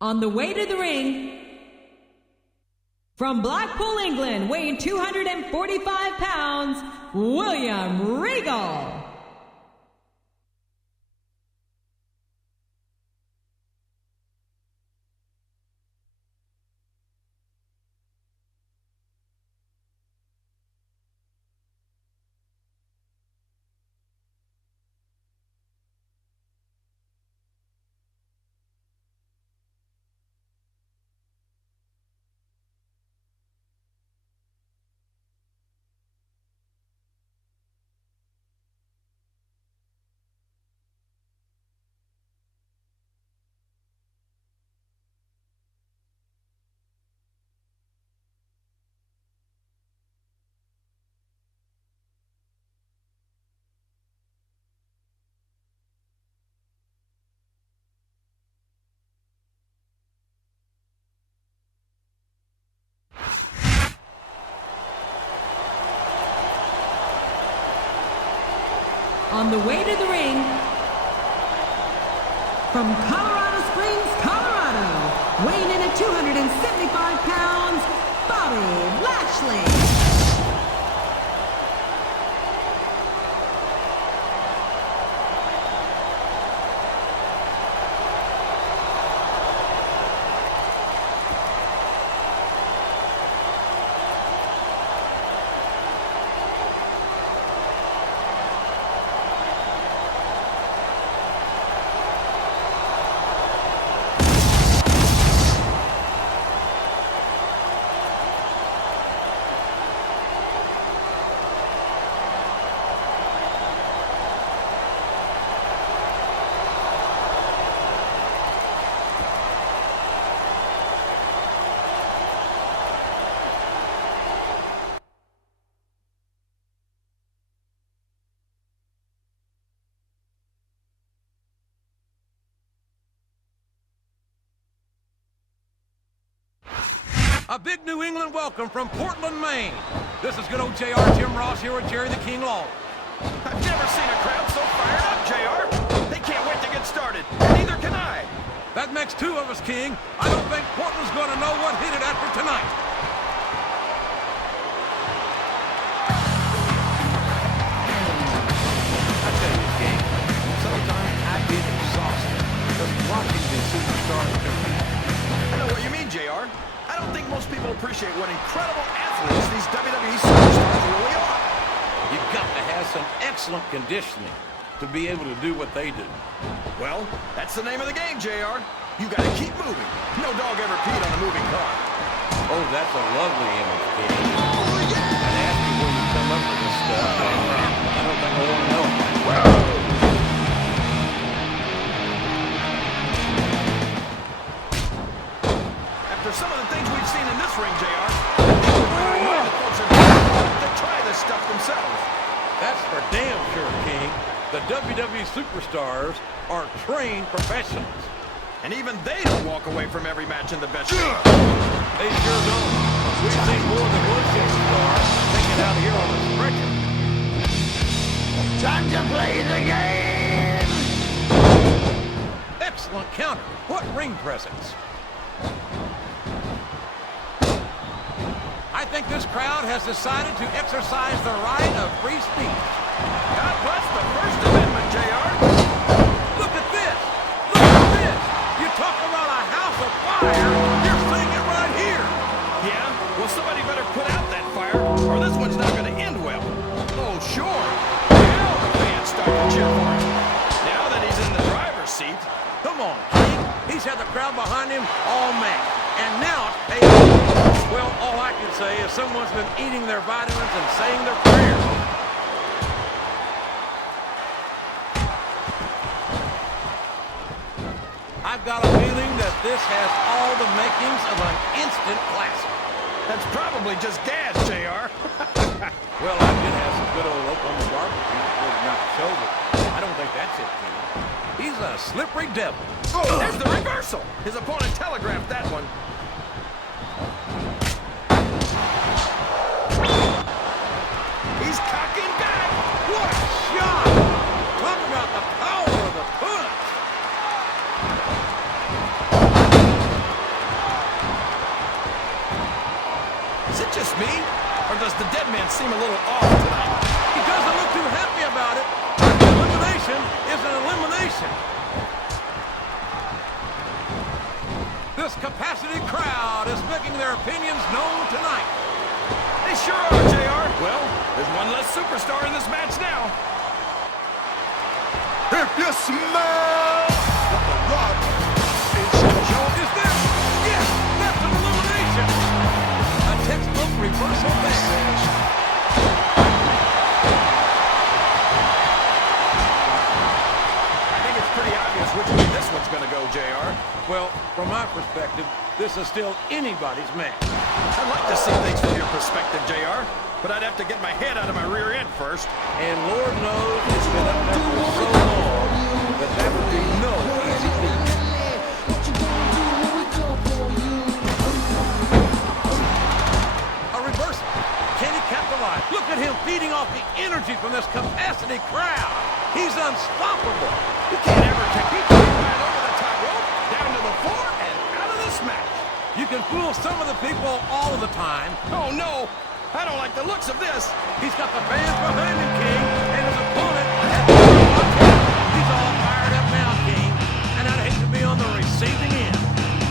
On the way to the ring, from Blackpool, England, weighing 245 pounds, William Regal. On the way to the ring, from Colorado Springs, Colorado, weighing in at 275 pounds, Bobby Lashley. A big New England welcome from Portland, Maine. This is good old JR Jim Ross here with Jerry the King Law. I've never seen a crowd so fired up, JR. They can't wait to get started, and neither can I. That makes two of us, King. I don't think Portland's going to know what hit it after tonight. I tell you, King, sometimes I get exhausted just watching these superstars compete. I know what you mean, JR. I don't think most people appreciate what incredible athletes these WWE superstars really are. You've got to have some excellent conditioning to be able to do what they do. Well, that's the name of the game, JR. You gotta keep moving. No dog ever peed on a moving car. Oh, that's a lovely image, King. Oh, yeah! I'd ask you where you come up with this stuff. I don't think I want to know. After some of the things we've seen in this ring, JR, the folks are to try this stuff themselves. That's for damn sure, King. The WWE superstars are trained professionals. And even they don't walk away from every match in the best shape. They sure don't. We've seen more than one superstar taken out here on a stretcher. Time to play the game! Excellent counter. What ring presence. I think this crowd has decided to exercise the right of free speech. God bless the First Amendment, JR. Look at this! Look at this! You talk about a house of fire, you're seeing it right here! Yeah? Well, somebody better put out that fire, or this one's not going to end well. Oh, sure. Now the fans start to cheer for him. Now that he's in the driver's seat. Come on, King. He's had the crowd behind him all match. And now it's paid off. Well, all I can say is someone's been eating their vitamins and saying their prayers. I've got a feeling that this has all the makings of an instant classic. That's probably just gas, JR. Well, I did have some good old Oklahoma barbecue before the night show, but I don't think that's it, King. He's a slippery devil. Oh, there's the reversal. His opponent telegraphed that one. He's cocking back. What a shot! Talk about the power of the punch. Is it just me? Or does the dead man seem a little off tonight? He doesn't look too happy about it. Elimination is an elimination. This capacity crowd is making their opinions known tonight. They sure are, JR. Well, there's one less superstar in this match now. If you smell what the rock is Is there? Yes, that's an elimination. A textbook reversal there. I think it's pretty obvious which way this one's going to go, JR. Well, from my perspective, this is still anybody's match. I'd like to see things from your perspective, JR, but I'd have to get my head out of my rear end first. And Lord knows it's been up there for so long that that would be no easy feat. A reversal. Can he capitalize? Look at him feeding off the energy from this capacity crowd. He's unstoppable. You can't ever take it right over the top rope, down to the floor, and out of this match. You can fool some of the people all of the time. Oh, no. I don't like the looks of this. He's got the fans behind him, King, and his opponent at the watch out. He's all fired up now, King, and I'd hate to be on the receiving end.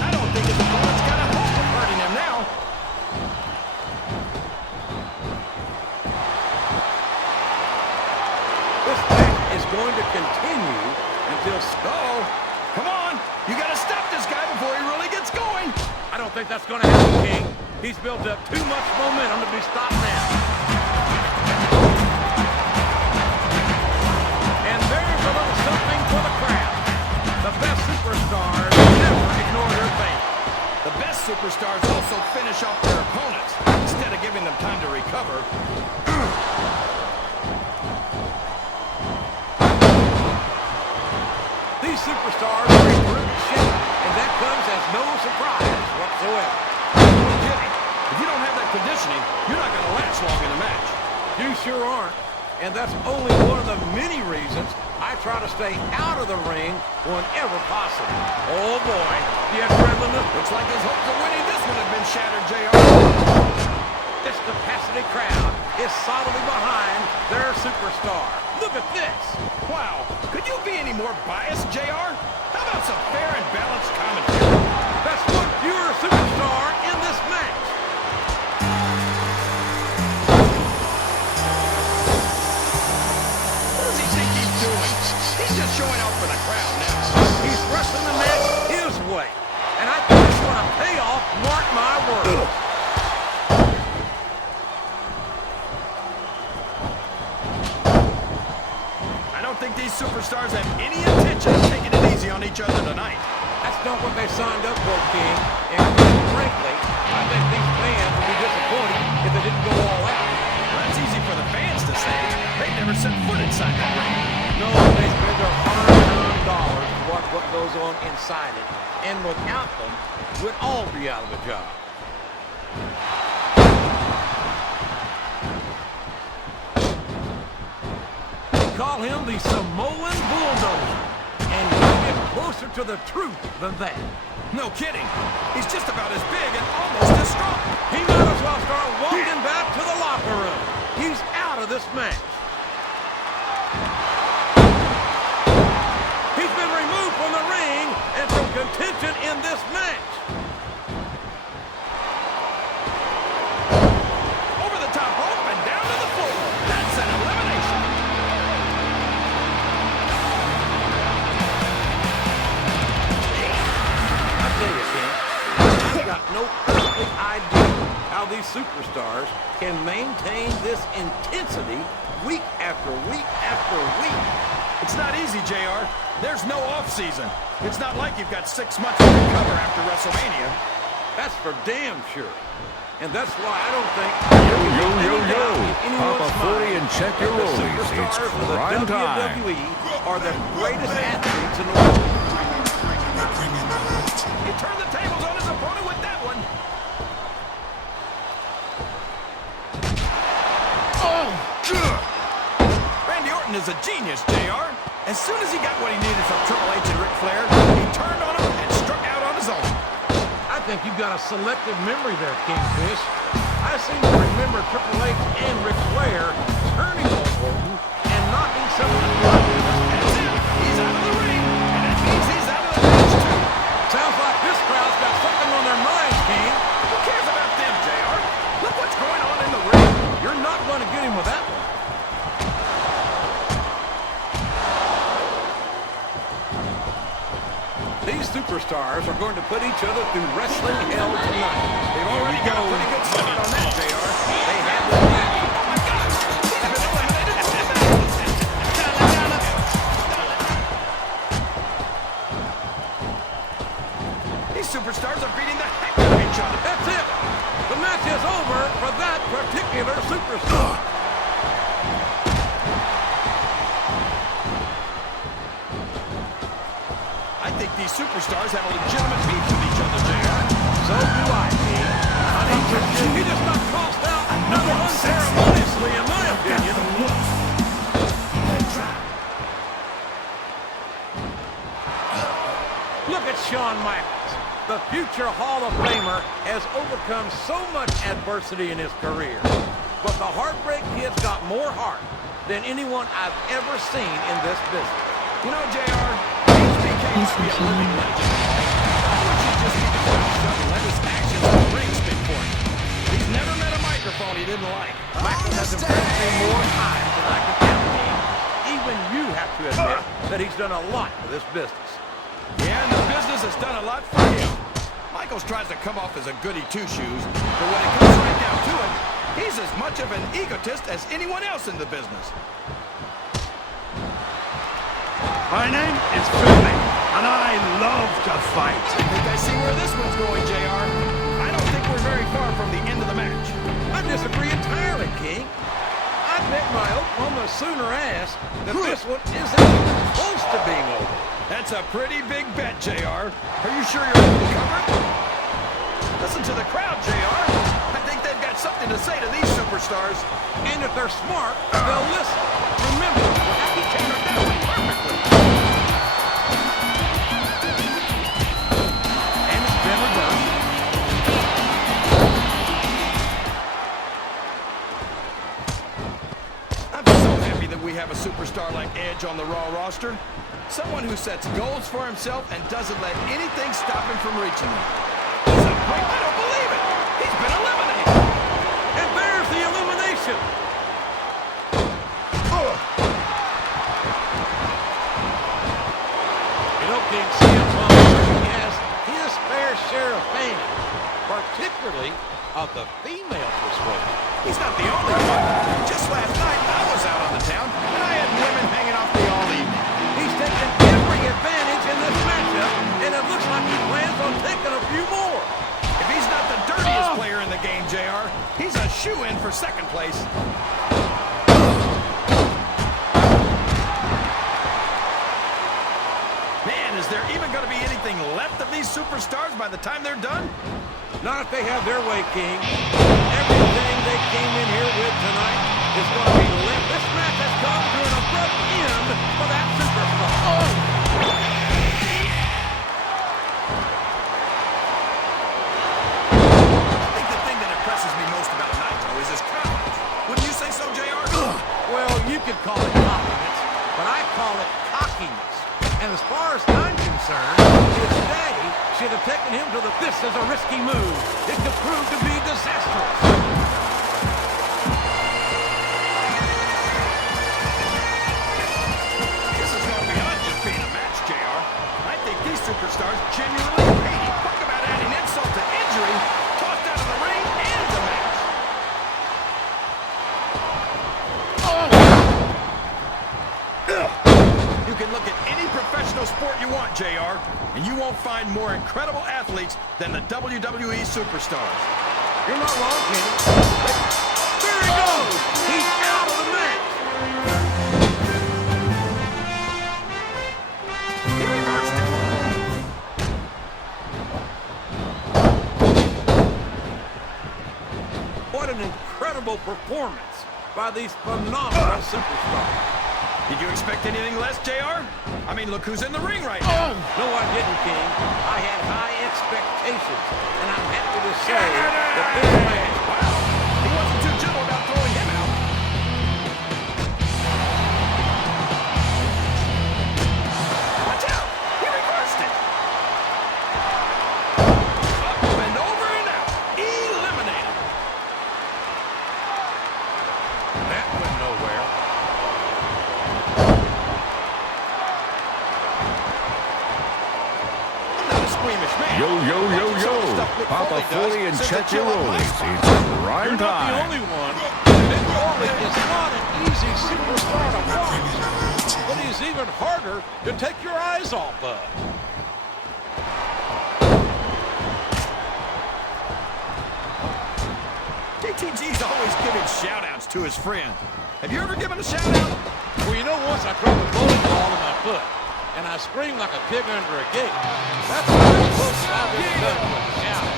I don't think his opponent's got a hope of hurting him now. This match is going to continue until... Uh-oh. Come on. You got to stop this guy before he really gets going. I don't think that's going to happen, King. He's built up too much momentum to be stopped now. And there's a little something for the crowd. The best superstars never ignore their fans. The best superstars also finish off their opponents instead of giving them time to recover. These superstars are in terrific shape, and that comes as no surprise whatsoever. No kidding. If you don't have that conditioning, you're not going to last long in a match. You sure aren't. And that's only one of the many reasons I try to stay out of the ring whenever possible. Oh boy, the adrenaline. Looks like his hopes of winning this one have been shattered, JR. This capacity crowd is solidly behind their superstar. Look at this. Wow. Could you be any more biased, JR? How about some fair and balanced commentary? That's one fewer superstar in this match. What does he think he's doing? He's just showing off for the crowd now. He's wrestling the match his way. And I think it's going to pay off, mark my words. I don't think these superstars have any intention of taking it easy on each other tonight. That's not what they signed up for, King. And quite frankly, I think these fans would be disappointed if they didn't go all out. Well, that's easy for the fans to say. They've never set foot inside that ring. No, they spend their hard-earned dollars to watch what goes on inside it. And without them, we'd all be out of a job. They call him the Samoan Bulldozer. And you get closer to the truth than that. No kidding. He's just about as big and almost as strong. He might as well start walking back to the locker room. He's out of this match. He's been removed from the ring and from contention in this match. Over the top rope and down to the floor. That's an elimination. I tell you, Ken, I've got no earthly idea how these superstars can maintain this intensity week after week after week. It's not easy, JR. There's no off-season. It's not like you've got 6 months to recover after WrestleMania. That's for damn sure. And that's why I don't think... Yo. Pop a 40 and check your rollies. It's prime time. WWE are the greatest athletes in the world. He turned the tables on his opponent with that one. Oh, good. Randy Orton is a genius, JR. As soon as he got what he needed from Triple H and Ric Flair, he turned on him and struck out on his own. I think you've got a selective memory there, Kingfish. I seem to remember Triple H and Ric Flair turning on Orton and knocking some of the blood. That's it. He's out of the ring, and that means he's out of the match, too. Sounds like this crowd's got something on their minds, King. Who cares about them, JR? Look what's going on in the ring. You're not going to get him with that one. These superstars are going to put each other through wrestling hell tonight. They've already got a pretty good start on that, JR. They have this match. Oh, my God. He's been eliminated from the match. These superstars are beating the heck out of each other. That's it. The match is over for that particular superstar. I think these superstars have a legitimate beef with each other, JR. So do I, King. He just got tossed out unceremoniously, in my opinion. Look at Shawn Michaels. The future Hall of Famer has overcome so much adversity in his career. But the Heartbreak Kid's got more heart than anyone I've ever seen in this business. You know, JR, HBK must be a living legend. Why would you just keep his mouth shut and let his actions on the ring speak for him? He's never met a microphone he didn't like. Michael has impressed me more times than I can count, King. Even you have to admit that he's done a lot for this business. Yeah, and the business has done a lot for him. Michaels tries to come off as a goody two-shoes, but when it comes right down to it, he's as much of an egotist as anyone else in the business. My name is Philly, and I love to fight. I think I see where this one's going, JR. I don't think we're very far from the end of the match. I disagree entirely, King. I bet my Oklahoma Sooner ass that this one isn't even close to being over. That's a pretty big bet, JR. Are you sure you're able to cover it? Listen to the crowd, JR. I think they've got something to say to these superstars. And if they're smart, they'll listen. Remember, He countered that one perfectly. and it's been reversed. I'm so happy that we have a superstar like Edge on the Raw roster. Someone who sets goals for himself and doesn't let anything stop him from reaching them. He's a break. I don't believe it. He's been eliminated. And there's the elimination. You know, King, CM Punk certainly has his fair share of fans, particularly of the female persuasion. He's not the only one. Just last night, I was out on the town, and I had women hanging off me all evening. He's taken every advantage in this matchup, and it looks like he plans on taking a few more. If he's not the dirtiest player in the game, JR, he's a shoo-in for second place. Man, is there even going to be anything left of these superstars by the time they're done? Not if they have their way, King. Everything they came in here with tonight is going to be left. This match has come to an abrupt end for that superstar. I think the thing that impresses me most about Nitro is his confidence. Wouldn't you say so, JR? Well, you could call it compliments, but I call it cockiness. And as far as I'm concerned, his daddy should have taken him to the this is a risky move. It could prove to be disastrous. This is going beyond just being a match, JR. I think these superstars genuinely hate him. Talk about adding insult to injury. Tossed out of the ring and the match. You can look at any professional sport you want, JR, and you won't find more incredible athletes than the WWE superstars. You're not wrong, Kenny. There he goes. He's out of the match. He reversed it. What an incredible performance by these phenomenal superstars. Did you expect anything less, JR? I mean, look who's in the ring right now. No, I didn't, King. I had high expectations, and I'm happy to say that this match, Wow. 40 and check your rollies. It's prime You're not the time. only one. Mick Foley is not an easy superstar to watch, but he's even harder to take your eyes off of. JTG's always giving shout-outs to his friends. Have you ever given a shout-out? Well, you know, once I dropped a bowling ball to my foot, and I screamed like a pig under a gate. That's the very close I've ever done to a shout.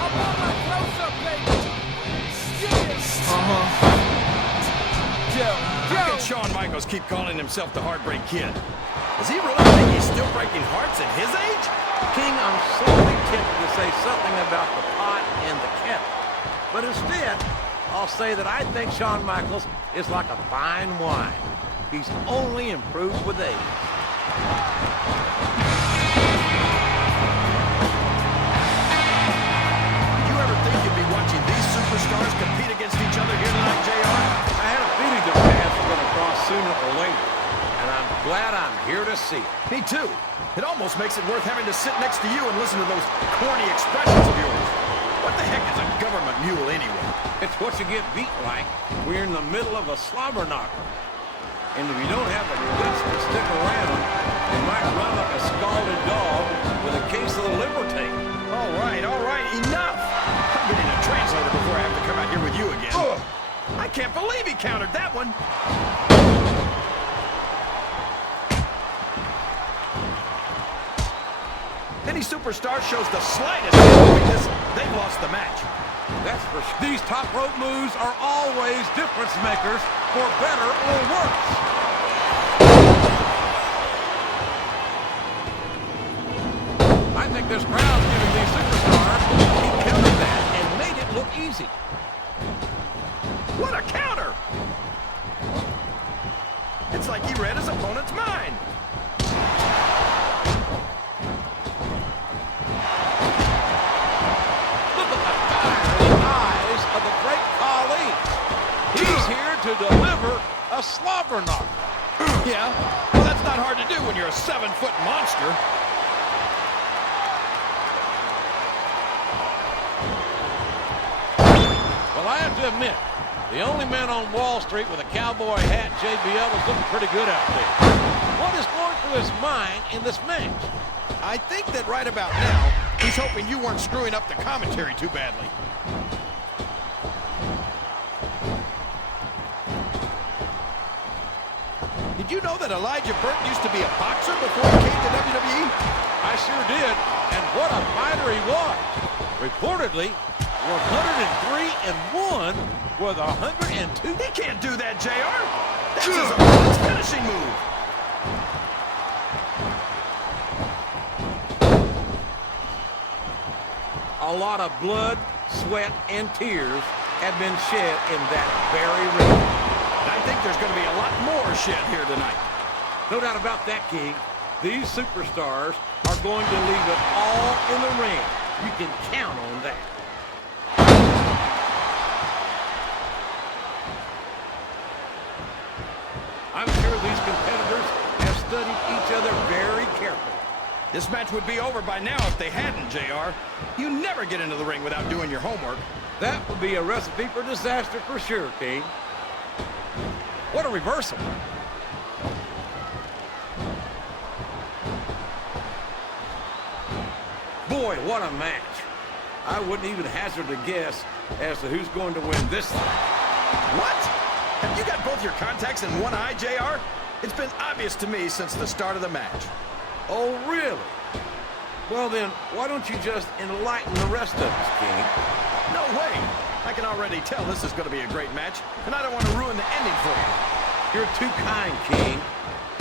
I'm on my close-up, baby. How can Shawn Michaels keep calling himself the Heartbreak Kid? Does he really think he's still breaking hearts at his age? King, I'm sorely tempted to say something about the pot and the kettle. But instead, I'll say that I think Shawn Michaels is like a fine wine. He's only improved with age. Did you ever think you'd be watching these superstars compete against each other here tonight, JR? I had a feeling their paths were going to cross sooner or later, and I'm glad I'm here to see it. Me too. It almost makes it worth having to sit next to you and listen to those corny expressions of yours. What the heck is a government mule anyway? It's what you get beat like. We're in the middle of a slobber knocker. And if you don't have the guts to stick around, you might run like a scalded dog with a case of the liver tape. All right, enough! I'm getting a translator before I have to come out here with you again. I can't believe he countered that one. Any superstar shows the slightest weakness, they've lost the match. That's for sure. These top rope moves are always difference makers, for better or worse. I think this crowd's giving these superstars. He countered that and made it look easy. What a counter! It's like he read his opponent's mind. To deliver a slobber knocker. Yeah, well, that's not hard to do when you're a 7-foot monster. Well, I have to admit, the only man on Wall Street with a cowboy hat, JBL, is looking pretty good out there. What is going through his mind in this match? I think that right about now, he's hoping you weren't screwing up the commentary too badly. Did you know that Elijah Burke used to be a boxer before he came to WWE? I sure did, and what a fighter he was. Reportedly, 103-1 with 102. He can't do that, JR. That's his opponent's finishing move. A lot of blood, sweat, and tears have been shed in that very ring. I think there's going to be a lot more shed here tonight. No doubt about that, King. These superstars are going to leave it all in the ring. You can count on that. I'm sure these competitors have studied each other very carefully. This match would be over by now if they hadn't, JR. You never get into the ring without doing your homework. That would be a recipe for disaster for sure, King. What a reversal. Boy, what a match. I wouldn't even hazard a guess as to who's going to win this thing. What? Have you got both your contacts in one eye, JR? It's been obvious to me since the start of the match. Oh, really? Well then, why don't you just enlighten the rest of us, King? No way. I can already tell this is going to be a great match, and I don't want to ruin the ending for you. You're too kind, King.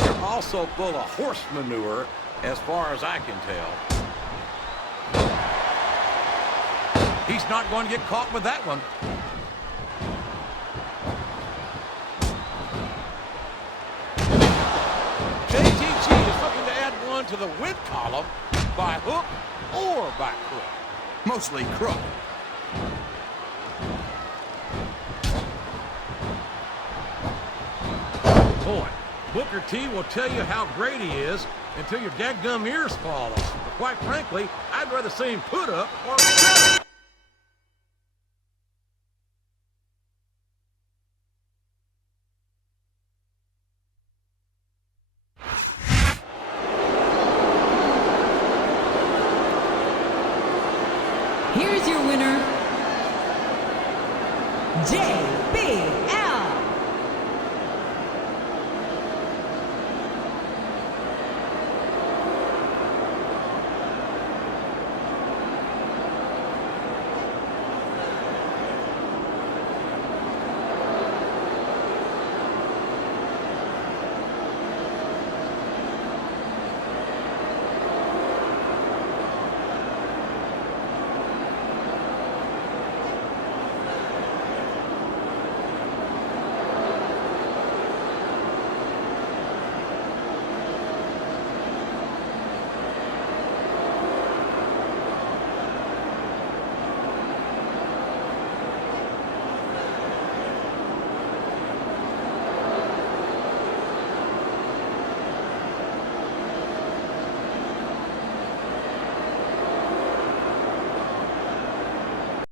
You're also full of horse manure, as far as I can tell. He's not going to get caught with that one. JTG is looking to add one to the win column by hook or by crook. Mostly crook. Boy, Booker T will tell you how great he is until your dadgum ears fall off. Quite frankly, I'd rather see him put up or shut up. JBL.